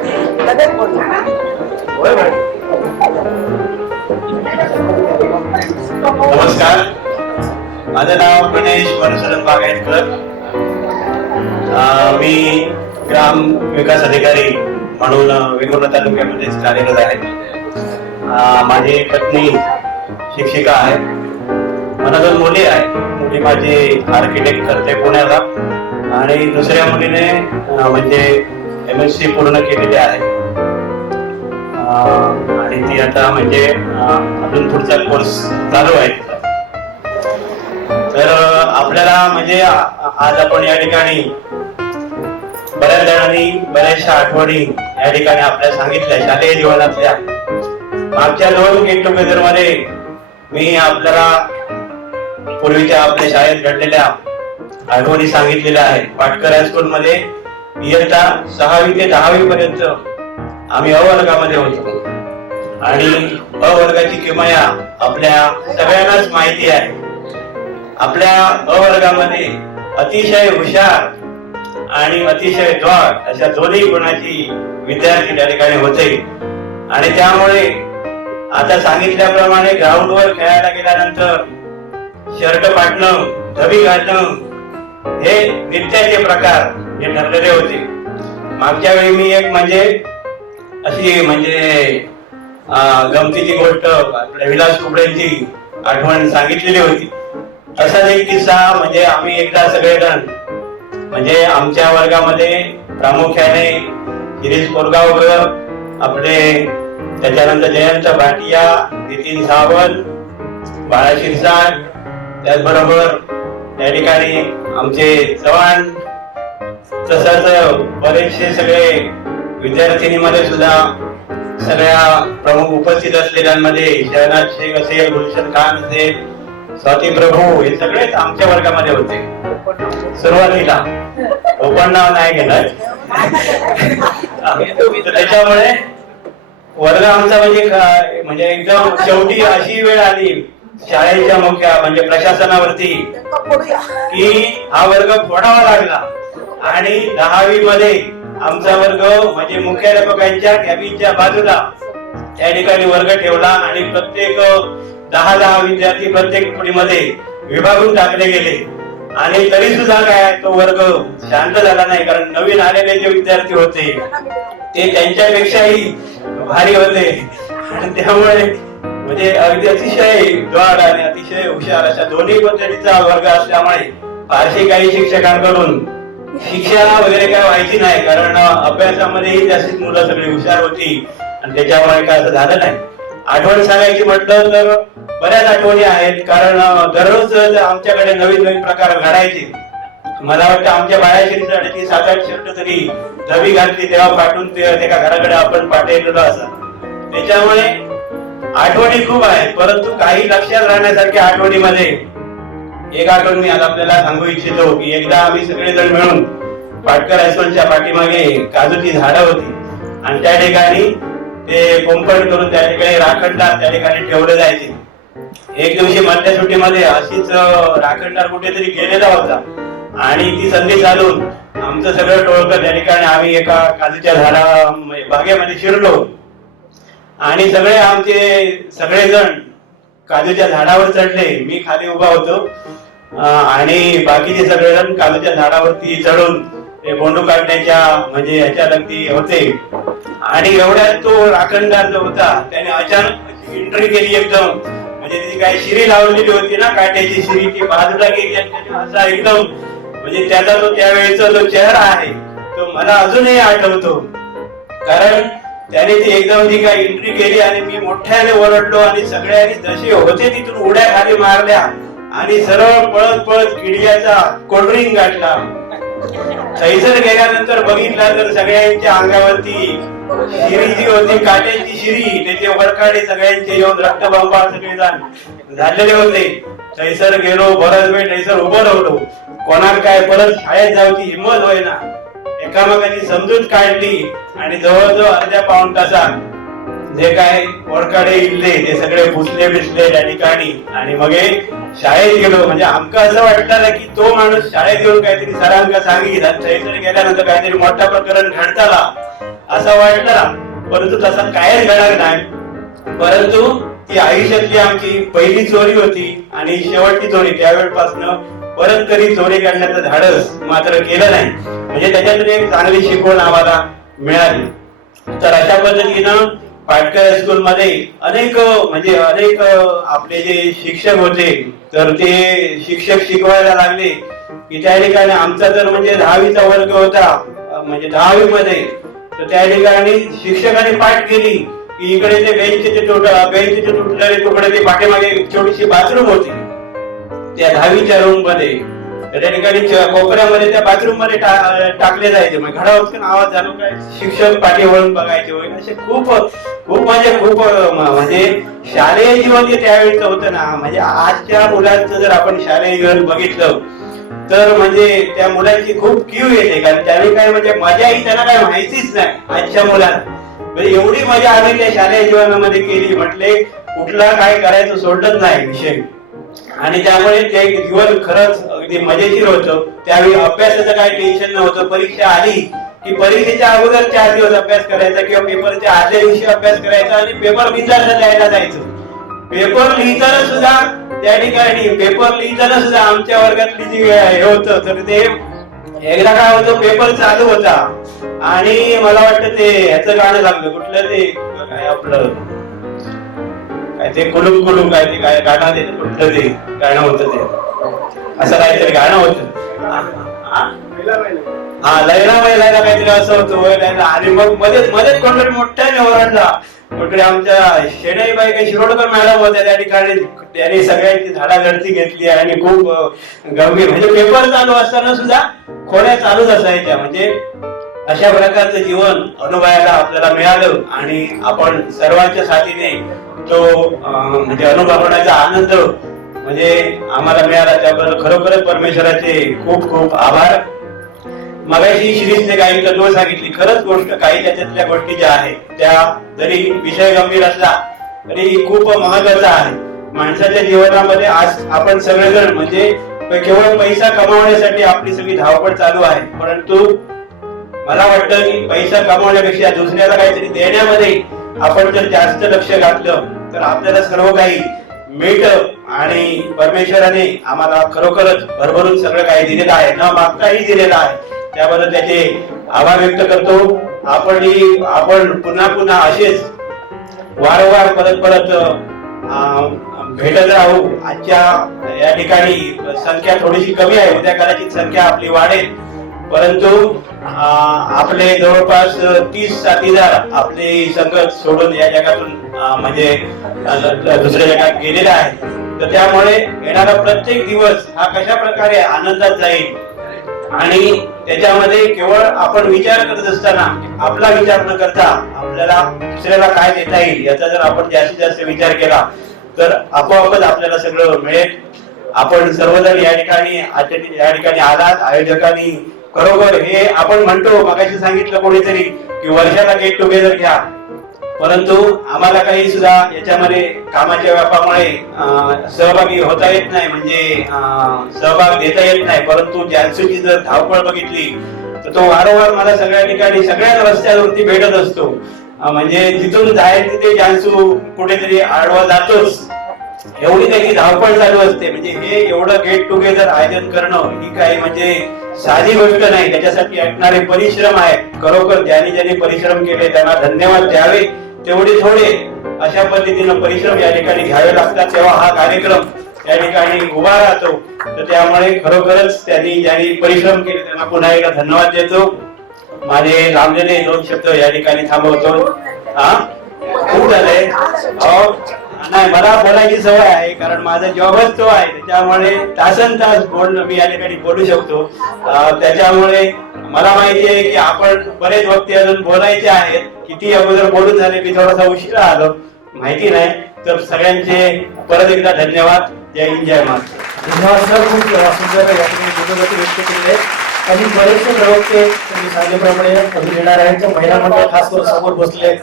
लगेच नमस्कार. माझं नाव गणेश परशुराम बागायतकर. मी ग्राम विकास अधिकारी म्हणून अं, वेंगुर्ला कार्यरत आहे. माझी पत्नी शिक्षिका आहे. मला दोन मुली आहेत मुली माझी आर्किटेक्ट करते पुण्याला. आणि दुसऱ्या मुलीने म्हणजे एम एस सी पूर्ण केलेली आहे. आणि ती आता म्हणजे अजून पुढचा कोर्स चालू आहे. तर आपल्याला म्हणजे आज आपण या ठिकाणी बऱ्याच जणांनी बऱ्याचशा आठवणी या ठिकाणी आपल्या सांगितल्या शालेय जीवनातल्या. मागच्या दोन गेट टुगेदरमध्ये मी आपल्याला पूर्वीच्या आपल्या शाळेत घडलेल्या आठवणी सांगितलेल्या आहेत. पाटकर हायस्कूल मध्ये इयत्ता सहावी ते दहावी पर्यंत आम्ही अवर्गामध्ये होतो. आणि अवर्गाची किमया आपल्या सगळ्यांनाच माहिती आहे. आपल्या अवर्गामध्ये अतिशय हुशार आणि अतिशय द्वार अशा दोन्ही गुणाची विद्यार्थी त्या ठिकाणी होते. आणि त्यामुळे आता सांगितल्याप्रमाणे ग्राउंडवर खेळायला गेल्यानंतर शर्ट फाटणं धबी घालणं हे नित्याचे प्रकार हे ठरलेले होते. मागच्या वेळी मी एक म्हणजे अशी म्हणजे गमतीची गोष्ट आपल्या विलास कुबड्यांची आठवण सांगितलेली होती. असाच एक किस्सा म्हणजे आम्ही एकदा सगळेजण म्हणजे आमच्या वर्गामध्ये प्रामुख्याने गिरीश कोरगावकर आपले त्याच्यानंतर जयंत भाटिया नितीन सावंत बाळा शिरसाट त्याचबरोबर त्या ठिकाणी आमचे चव्हाण तसंच बरेचसे सगळे विद्यार्थिनीमध्ये सुद्धा सगळ्या प्रमुख उपस्थित असलेल्यांमध्ये शहनाज शेख असेल गुलशन खान असेल म्हणजे स्वाती प्रभू हे सगळेच आमच्या वर्गामध्ये होते. सुरुवातीला. ओपन नाव नाही घेणार. तर त्याच्यामुळे वर्ग आमचा म्हणजे म्हणजे एकदम शेवटी अशी वेळ आली. शाळेच्या मुख्य म्हणजे प्रशासनावरती की हा वर्ग फोडावा लागला. आणि दहावी मध्ये आमचा वर्ग म्हणजे मुख्याध्यापकांच्या कॅबिनच्या बाजूला त्या ठिकाणी वर्ग ठेवला आणि प्रत्येक दहा दहा विद्यार्थी प्रत्येकमध्ये विभागून टाकले गेले. आणि तरी सुद्धा काय तो वर्ग शांत झाला नाही कारण नवीन आलेले जे विद्यार्थी होते ते त्यांच्यापेक्षाही भारी होते. आणि त्यामुळे म्हणजे अगदी अतिशय द्वाड आणि अतिशय हुशार अशा दोन्ही पद्धतीचा वर्ग असल्यामुळे फारशी काही शिक्षकांकडून शिक्षा वगैरे काय व्हायची नाही कारण अभ्यासामध्येही जास्तीत मुलं सगळी हुशार होती आणि त्याच्यामुळे काय असं झालं नाही. आठवण सांगायची म्हटलं तर बऱ्याच आठवणी आहेत कारण दररोज आमच्याकडे नवीन नवीन प्रकार घडायचे मला वाटतं आमच्या बाळाशिरीसाठी ती सात आठ शर्ट तरी धवी घातली तेव्हा पाठवून ते एका घराकडे आपण पाठवलेलो असा. त्याच्यामुळे आठवणी खूप आहेत परंतु काही लक्षात राहण्यासारख्या आठवणीमध्ये एक आठवण मी आज आपल्याला सांगू इच्छितो की एकदा आम्ही सगळेजण मिळून पाटकर हायस्कूलच्या पाठीमागे काजूची झाडं होती. आणि त्या ठिकाणी ते कोंपण करून त्या ठिकाणी राखणदार त्या ठिकाणी ठेवले जायचे. एक दिवशी मधल्या सुट्टीमध्ये अशीच राखणदार कुठेतरी गेलेला होता. आणि ती संधी चालून आमचं सगळं टोळकं त्या ठिकाणी आम्ही एका काजूच्या झाडा बागेमध्ये शिरलो. आणि सगळे आमचे सगळेजण काजूच्या झाडावर चढले. मी खाली उभा होतो. आणि बाकीचे सगळेजण काजूच्या झाडावरती चढून ते बोंडू काढण्याच्या म्हणजे याच्या अगदी होते. आणि एवढ्यात तो राखणदार जो होता त्याने अचानक एंट्री केली एकदम. म्हणजे ती काही शिरी लावलेली होती ना काट्याची शिरी ती बाजूला गेली आणि त्याने असा एकदम म्हणजे त्याचा जो त्यावेळेचा जो चेहरा आहे तो मला अजूनही आठवतो. कारण त्याने ती एकदम ती काय एंट्री केली आणि मी मोठ्याने ओरडलो आणि सगळ्यांनी जसे होते तिथून उड्या खाली मारल्या आणि सरळ पळत पळत किडियाचा कोल्ड्रिंक गाठला. थैसर गेल्यानंतर बघितला तर सगळ्यांच्या अंगावरती शिरी जी होती काट्याची शिरी त्याचे वरकाडे सगळ्यांचे येऊन रक्तबंबा सगळे झालेले होते. थैसर गेलो बरंच वेळ थैसर उभं राहलो. कोणाला काय परत शाळेत जाऊची हिंमत होईना. एकामेकांनी समजूत काढली आणि जवळजवळ अर्ध्या पाऊण तासात जे काय वरकडे इल्ले ते सगळे भुसले बिसले त्या ठिकाणी. आणि मग हे शाळेत गेलो. म्हणजे आमका असं वाटलं ना की तो माणूस शाळेत येऊन काहीतरी सरांका सांगितलं. शाळेकडे गेल्यानंतर काहीतरी मोठा प्रकरण घडताला. असं वाटलं. परंतु तसा कायच घडणार नाही. परंतु ती आयुष्यातली आमची पहिली चोरी होती आणि शेवटची चोरी. त्यावेळेपासून परत कधी चोरी काढण्याचं धाडस मात्र केलं नाही. म्हणजे त्याच्यातून एक चांगली शिकवण आम्हाला मिळाली. तर अशा पद्धतीनं पाटकर स्कूल मध्ये अनेक म्हणजे अनेक आपले जे शिक्षक होते तर ते शिक्षक शिकवायला लागले. की त्या ठिकाणी आमचा तर म्हणजे दहावीचा वर्ग होता म्हणजे दहावी मध्ये तर त्या ठिकाणी शिक्षकाने पाठ केली. की इकडे ते बेंचचे तुट बेंचचे तुटलेले तुकडे ते पाठीमागे छोटीशी बाथरूम होती. त्या दहावीच्या रूममध्ये तर त्या ठिकाणी कोपऱ्यामध्ये त्या बाथरूममध्ये टाकले जायचे. मग घडा आवाज झालो काय शिक्षक पाठी वळून बघायचे वगैरे. असे खूप खूप म्हणजे खूप म्हणजे शालेय जीवन जे त्यावेळेचं होतं ना म्हणजे आजच्या मुलांचं जर आपण शालेय जीवन बघितलं तर म्हणजे त्या मुलांची खूप क्यू येते. कारण त्याने काय म्हणजे मजा ही त्यांना काय माहितीच नाही आजच्या मुलांना. म्हणजे एवढी मजा आम्ही त्या शालेय जीवनामध्ये केली. म्हटले कुठला काय करायचं सोडलंच नाही विषय. आणि त्यामुळे ते जीवन खरंच अगदी मजेशीर होतं. त्यावेळी अभ्यासाचं काही टेन्शन नव्हतं. परीक्षा आली की परीक्षेच्या अगोदर चार दिवस अभ्यास करायचा किंवा पेपरच्या आदल्या दिवशी अभ्यास करायचा आणि पेपर बिंदास द्यायला जायचं. पेपर लिहिताना सुद्धा त्या ठिकाणी पेपर लिहिताना सुद्धा आमच्या वर्गातली जी हे होतं तर ते एकदा काय होतं पेपर चालू होता. आणि मला वाटतं ते ह्याचं गाणं लागलं. कुठलं ते? काय आपलं? काय ते कुलुम कुलुम काय ते काय गाणं ते कुठलं ते गाणं होतं ते असं काहीतरी गाणं होतं हा? हा लैला मैलाला काहीतरी असं होतं वय लैला. आणि मग मध्येच मध्येच कोणतरी मोठ्याने ओरडला कुठे आमच्या शेणाईबाई काही शिरोडकर मॅडम होत्या त्या ठिकाणी त्यांनी सगळ्यांची झाडाझडती घेतली आणि खूप गंभीर म्हणजे पेपर चालू असताना सुद्धा खोड्या चालूच असायच्या म्हणजे अशा प्रकारचं जीवन अनुभवायला आपल्याला मिळालं आणि आपण सर्वांच्या साथीने तो म्हणजे अनुभवण्याचा आनंद म्हणजे आम्हाला मिळाला. त्याबद्दल खरोखरच परमेश्वराचे खूप खूप आभार. मगाशी शिरीषने काही तत्व सांगितली खरंच गोष्ट काही त्याच्यातल्या गोष्टी ज्या आहेत त्या जरी विषय गंभीर असला तरी खूप महत्त्वाचा आहे. माणसाच्या जीवनामध्ये आज आपण सगळेजण म्हणजे केवळ पैसा कमावण्यासाठी आपली सगळी धावपळ चालू आहे परंतु मला वाटतं की पैसा कमावण्यापेक्षा दुसऱ्याला काहीतरी देण्यामध्ये आपण जर जास्त लक्ष घातलं तर आपल्याला सर्व काही मिळत आणि परमेश्वराने आम्हाला खरोखरच भरभरून सगळं काही दिलेलं आहे. न मागताही दिलेलं आहे. त्याबद्दल त्याचे आभार व्यक्त करतो. आपण आपण पुन्हा पुन्हा असेच वारंवार परत परत अं, भेटत राहू. आजच्या या ठिकाणी संख्या थोडीशी कमी आहे. उद्या कदाचित संख्या आपली वाढेल. परंतु आपले जवळपास तीस साथीदार आपले संगत सोडून या जगातून म्हणजे दुसऱ्या जगात गेलेला आहे तर त्यामुळे येणारा प्रत्येक दिवस हा कशा प्रकारे आनंदात जाईल? आणि त्याच्यामध्ये केवळ आपण विचार करत असताना आपला विचार न करता आपल्याला दुसऱ्याला काय देता येईल याचा जर आपण जास्तीत जास्त विचार केला तर आपोआपच आपल्याला सगळं मिळेल. आपण सर्वजण या ठिकाणी या ठिकाणी आलात आयोजकांनी खरोखर हे आपण म्हणतो मगाशी सांगितलं कोणीतरी की वर्षाला गेट टुगेदर घ्या. परंतु आम्हाला काही सुद्धा याच्यामध्ये कामाच्या व्यापामुळे सहभागी होता येत नाही म्हणजे सहभाग देता येत नाही. परंतु जॅन्सूची जर धावपळ बघितली तर तो वारंवार मला सगळ्या ठिकाणी सगळ्याच रस्त्यावरती भेटत असतो. म्हणजे जिथून जाईल तिथे जान्सू कुठेतरी आडवा जातोच. एवढी त्याची धावपळ चालू असते. म्हणजे हे एवढं गेट टुगेदर आयोजन करणं ही काही म्हणजे साधी गोष्ट नाही त्याच्यासाठी ऐकणारे परिश्रम आहे खरोखर ज्यांनी ज्यांनी परिश्रम केले त्यांना धन्यवाद द्यावे. तेवढे थोडे अशा पद्धतीनं परिश्रम या ठिकाणी घ्यावे लागतात. तेव्हा हा कार्यक्रम या ठिकाणी उभा राहतो. तर त्यामुळे खरोखरच त्यांनी ज्यांनी परिश्रम केले त्यांना पुन्हा एकदा धन्यवाद देतो. माझे रामजने दोन शब्द या ठिकाणी थांबवतो. हा? खूप झालंय हो. नाही मला बोलायची सवय आहे कारण माझा जॉबच तो आहे. त्याच्यामुळे तासन तास बोलणं मी या ठिकाणी बोलू शकतो. त्याच्यामुळे मला माहिती आहे की आपण बरेच वक्ते अजून बोलायचे आहेत. किती अगोदर बोलून झाले मी थोडासा उशिरा आलो. माहिती नाही. तर सगळ्यांचे परत एकदा धन्यवाद. जय हिंद जय महाराष्ट्र. धन्यवाद सर. खूप सुंदर या ठिकाणी व्यक्त केले. आणि बरेचसे प्रवक्ते सांगितल्याप्रमाणे अभिनेणार आहेत महिला मंडळ खास करून समोर बसले.